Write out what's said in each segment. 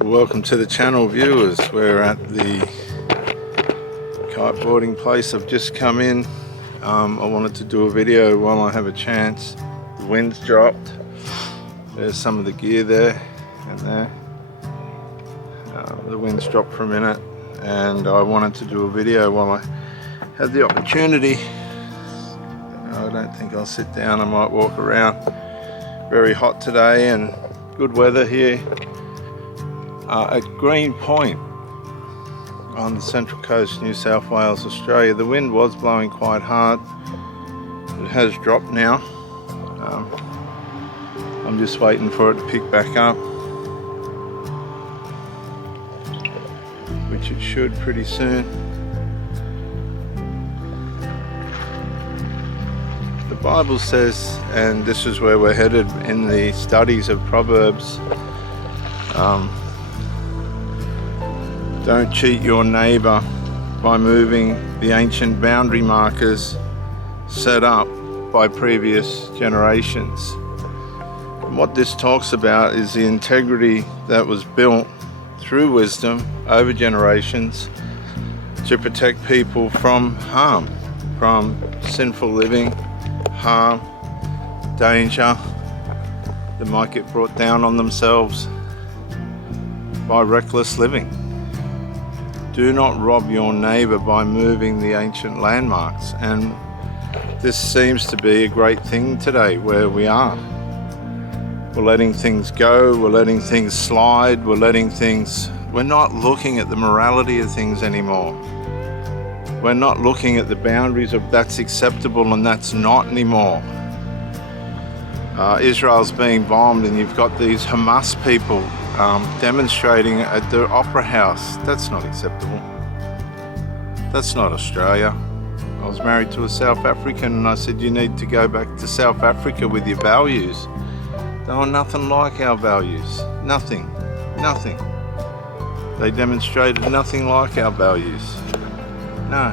Welcome to the channel, viewers. We're at the kiteboarding place. I've just come in. I wanted to do a video while I have a chance. The wind's dropped. There's some of the gear there and there. The wind's dropped for a minute and I wanted to do a video while I had the opportunity. I don't think I'll sit down. I might walk around. Very hot today and good weather here. At Green Point on the Central Coast, New South Wales, Australia. The wind was blowing quite hard. It has dropped now. I'm just waiting for it to pick back up, which it should pretty soon. The Bible says, and this is where we're headed in the studies of Proverbs, don't cheat your neighbor by moving the ancient boundary markers set up by previous generations. And what this talks about is the integrity that was built through wisdom over generations to protect people from harm, from sinful living, harm, danger that might get brought down on themselves by reckless living. Do not rob your neighbor by moving the ancient landmarks. And this seems to be a great thing today where we are. We're letting things go, we're letting things slide, we're not looking at the morality of things anymore. We're not looking at the boundaries of that's acceptable and that's not anymore. Israel's being bombed and you've got these Hamas people demonstrating at the Opera House. That's not acceptable. That's not Australia. I was married to a South African and I said, you need to go back to South Africa with your values. They were nothing like our values. Nothing. Nothing. They demonstrated nothing like our values. No.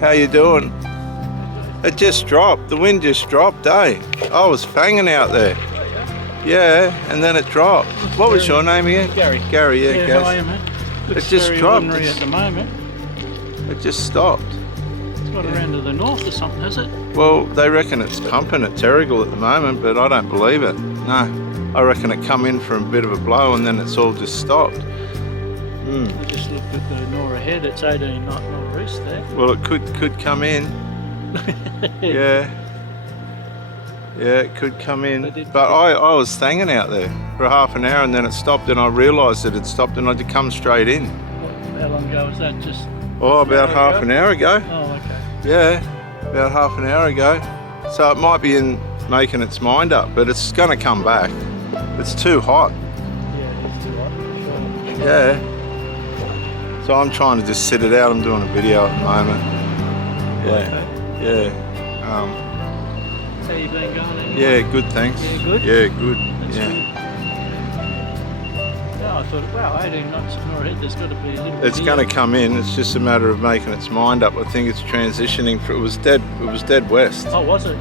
How you doing? It just dropped. The wind just dropped, eh? I was fanging out there. Yeah, and then it dropped. What was your name again? Gary. Gary, yeah, Yeah, Gary. how are you, mate? Looks It just very dropped. ordinary at the moment. It just stopped. It's got around to the north or something, has it? Well, they reckon it's pumping at Terrigal at the moment, but I don't believe it. No. I reckon it come in for a bit of a blow and then it's all just stopped. I just looked at the Nora head. It's 18 knot northeast there. Well, it could come in. Yeah. Yeah, it could come in. But I was hanging out there for half an hour and then it stopped and I realised that it stopped and I had to come straight in. How long ago was that? Just About half an hour ago. Oh, okay. Yeah, about half an hour ago. So it might be in making its mind up, but it's going to come back. It's too hot. Yeah, it's too hot for sure. Yeah. So I'm trying to just sit it out. I'm doing a video at the moment. Yeah. Okay. Yeah. How you been going? Anyway? Yeah, good, thanks. Yeah, good? Yeah, good. That's Yeah. good. Yeah, I thought, wow, 18 knots of Nora head. There's got to be a little bit. It's going to come in. It's just a matter of making its mind up. I think it's transitioning. It was dead west. Oh, was it?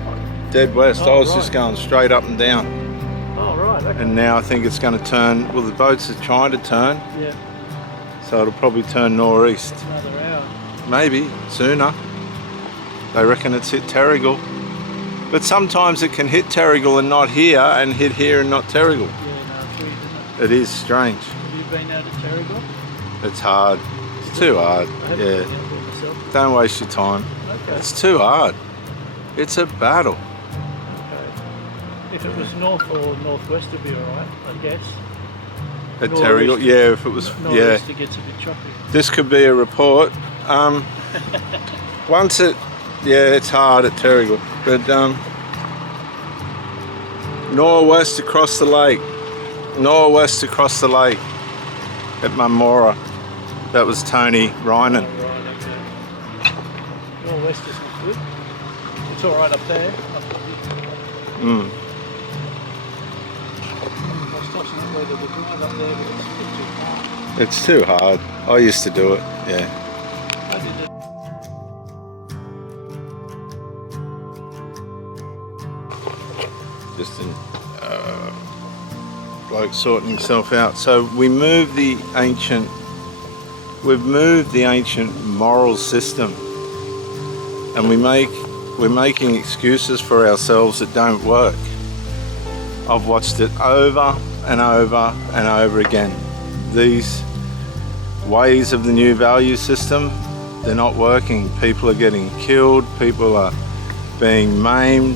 Dead west. Oh, I was right. just going straight up and down. Oh, right. Okay. And now I think it's going to turn. Well, the boats are trying to turn. Yeah, So it'll probably turn northeast. another hour. Maybe sooner. They reckon it's hit Terrigal. But sometimes it can hit Terrigal and not here, and hit here and not Terrigal. Yeah, no, it's weird, isn't It is strange. it? Have you been out at Terrigal? It's hard. It's too hard. I haven't Yeah. been out there myself. Don't waste your time. Okay. It's too hard. It's a battle. Okay. If it was north or northwest, it'd be alright, I guess. At Northeast. Terrigal. Yeah, if it was. Yeah. Northeast, it gets a bit choppy. This could be a report. Once it. Yeah, it's hard at Terrigal. But northwest across the lake. Northwest across the lake at Marmora. That was Tony Rynan. Right, okay. Northwest isn't good. It's alright up there. Mm. I was touching up where they were good up there, but it's It's too far. too hard. I used to do it. Yeah. I did it. Just in bloke sorting himself out. So we've moved the ancient moral system, and we're making excuses for ourselves that don't work. I've watched it over and over and over again. These ways of the new value system, they're not working. People are getting killed, people are being maimed,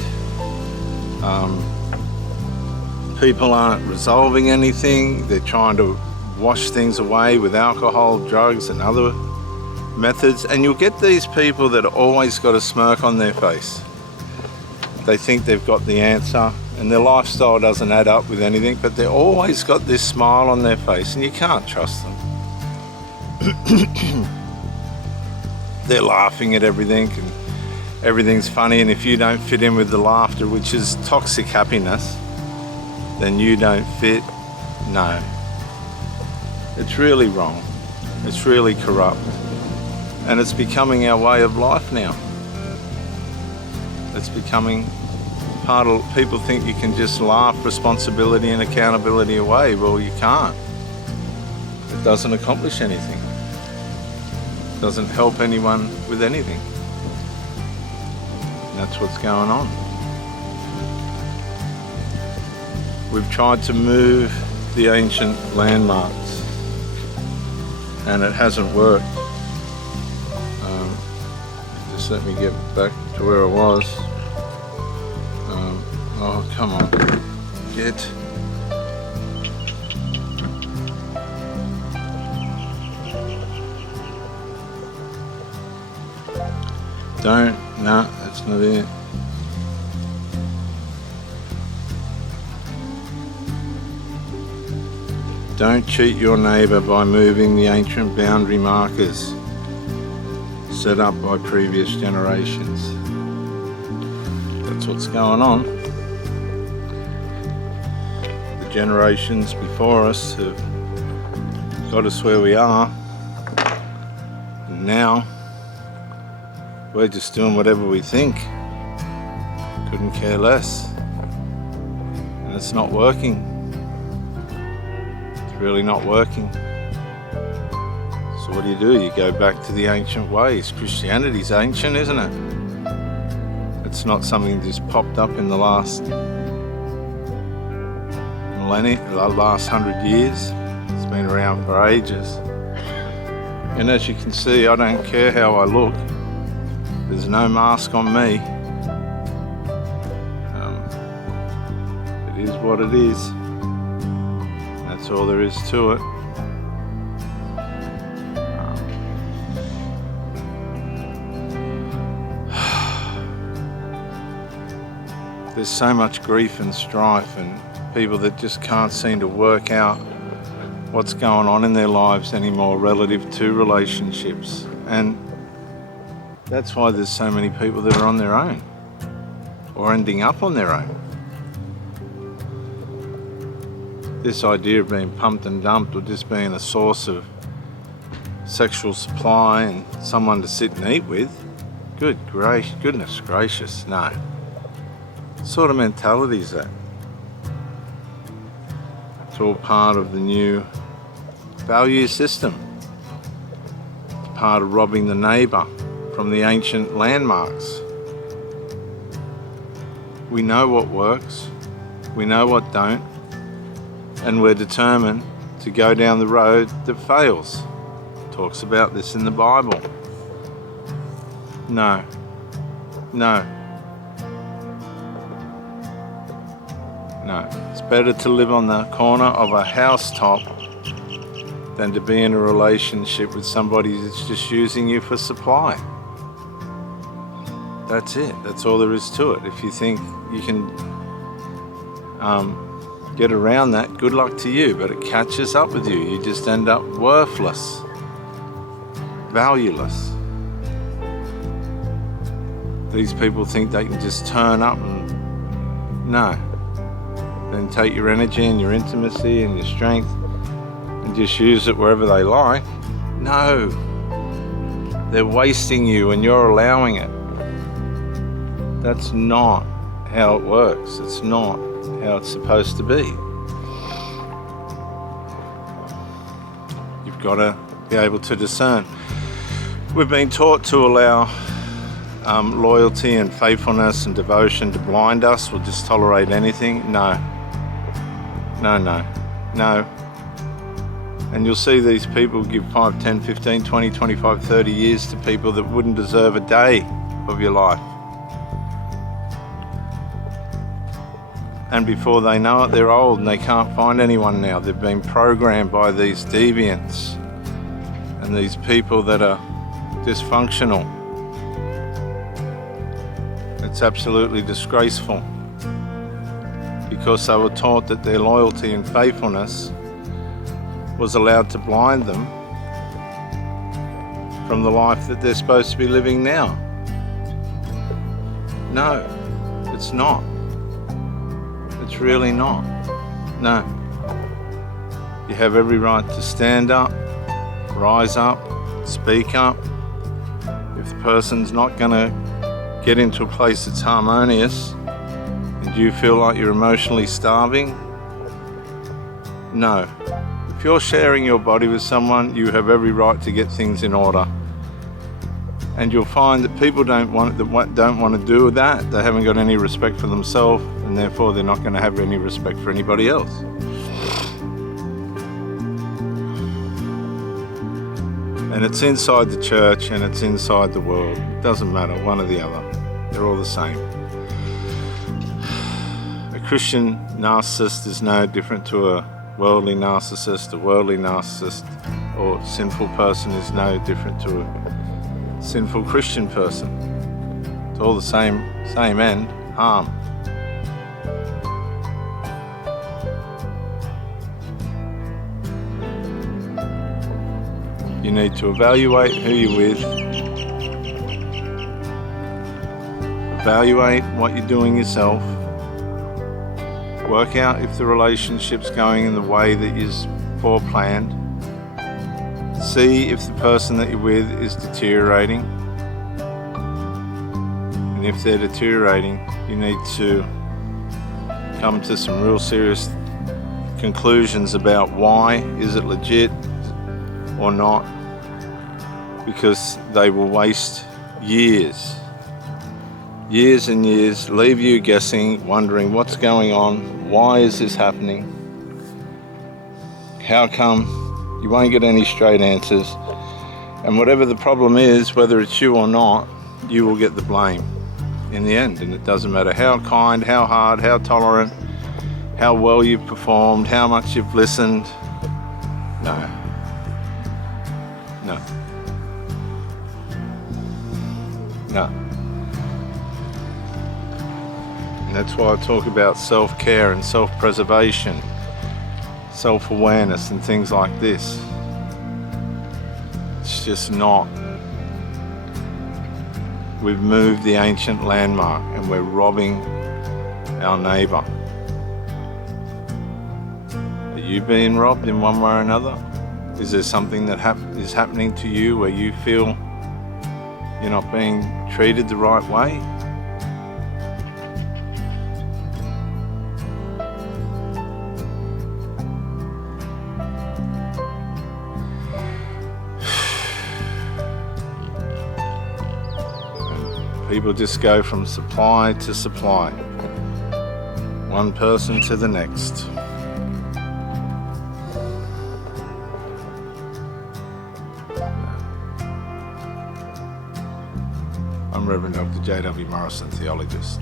people aren't resolving anything. They're trying to wash things away with alcohol, drugs and other methods, and you'll get these people that always got a smirk on their face. They think they've got the answer and their lifestyle doesn't add up with anything, but they've always got this smile on their face and you can't trust them. They're laughing at everything and everything's funny, and if you don't fit in with the laughter, which is toxic happiness, then you don't fit. No. It's really wrong. It's really corrupt. And it's becoming our way of life now. It's becoming part of, people think you can just laugh responsibility and accountability away. Well, you can't. It doesn't accomplish anything. It doesn't help anyone with anything. And that's what's going on. We've tried to move the ancient landmarks and it hasn't worked. Just let me get back to where I was. Oh, come on. Get. No, that's not it. Don't cheat your neighbour by moving the ancient boundary markers set up by previous generations. That's what's going on. The generations before us have got us where we are, and now we're just doing whatever we think. Couldn't care less. And it's not working. It's really not working. So what do? You go back to the ancient ways. Christianity's ancient, isn't it? It's not something that just popped up in the last millennia, the last 100 years. It's been around for ages. And as you can see, I don't care how I look. There's no mask on me. It is what it is. That's all there is to it. There's so much grief and strife and people that just can't seem to work out what's going on in their lives anymore relative to relationships. And that's why there's so many people that are on their own or ending up on their own. This idea of being pumped and dumped or just being a source of sexual supply and someone to sit and eat with, goodness gracious, no. What sort of mentality is that? It's all part of the new value system. It's part of robbing the neighbour from the ancient landmarks. We know what works, we know what don't, and we're determined to go down the road that fails. It talks about this in the Bible. No. It's better to live on the corner of a housetop than to be in a relationship with somebody that's just using you for supply. That's it. That's all there is to it. If you think you can get around that, good luck to you, but it catches up with you. You just end up worthless, valueless. These people think they can just turn up and then take your energy and your intimacy and your strength and just use it wherever they like. No, they're wasting you and you're allowing it. That's not how it works. It's not how it's supposed to be. You've got to be able to discern. We've been taught to allow loyalty and faithfulness and devotion to blind us. We'll just tolerate anything. No. And you'll see these people give 5, 10, 15, 20, 25, 30 years to people that wouldn't deserve a day of your life. And before they know it, they're old and they can't find anyone now. They've been programmed by these deviants and these people that are dysfunctional. It's absolutely disgraceful, because they were taught that their loyalty and faithfulness was allowed to blind them from the life that they're supposed to be living now. No, it's not. It's really not. No. You have every right to stand up, rise up, speak up. If the person's not going to get into a place that's harmonious, and you feel like you're emotionally starving, no. If you're sharing your body with someone, you have every right to get things in order. And you'll find that people don't want to do that. They haven't got any respect for themselves, and therefore they're not going to have any respect for anybody else. And it's inside the church and it's inside the world. It doesn't matter, one or the other. They're all the same. A Christian narcissist is no different to a worldly narcissist. A worldly narcissist or sinful person is no different to a sinful Christian person. It's all the same end, harm. You need to evaluate who you're with, evaluate what you're doing yourself, work out if the relationship's going in the way that is foreplanned, see if the person that you're with is deteriorating, and if they're deteriorating, you need to come to some real serious conclusions about why. Is it legit or not? Because they will waste years and years, leave you guessing, wondering what's going on, why is this happening, how come? You won't get any straight answers, and whatever the problem is, whether it's you or not, you will get the blame in the end. And it doesn't matter how kind, how hard, how tolerant, how well you've performed, how much you've listened. No. And that's why I talk about self-care and self-preservation, self-awareness and things like this. It's just not. We've moved the ancient landmark and we're robbing our neighbour. Are you being robbed in one way or another? Is there something that is happening to you where you feel you're not being treated the right way? People just go from supply to supply, one person to the next. I'm Reverend Dr. J.W. Morrison, theologist.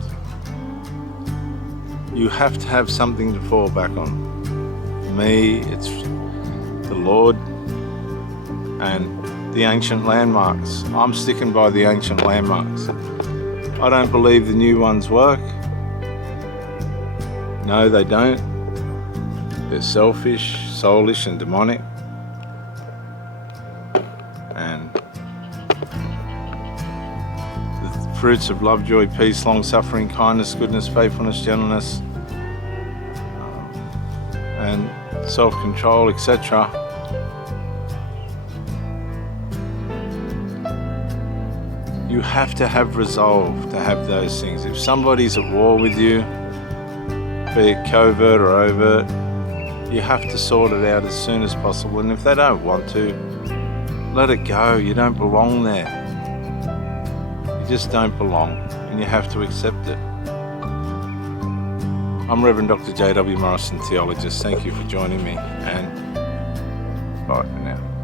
You have to have something to fall back on. For me, it's the Lord and the ancient landmarks. I'm sticking by the ancient landmarks. I don't believe the new ones work. No, they don't. They're selfish, soulish, and demonic. And the fruits of love, joy, peace, long-suffering, kindness, goodness, faithfulness, gentleness, and self-control, etc. You have to have resolve to have those things. If somebody's at war with you, be it covert or overt, You have to sort it out as soon as possible, and if they don't want to, let it go. You don't belong there. You just don't belong, and you have to accept it. I'm Reverend Dr. J.W. Morrison, theologist. Thank you for joining me, and bye for now.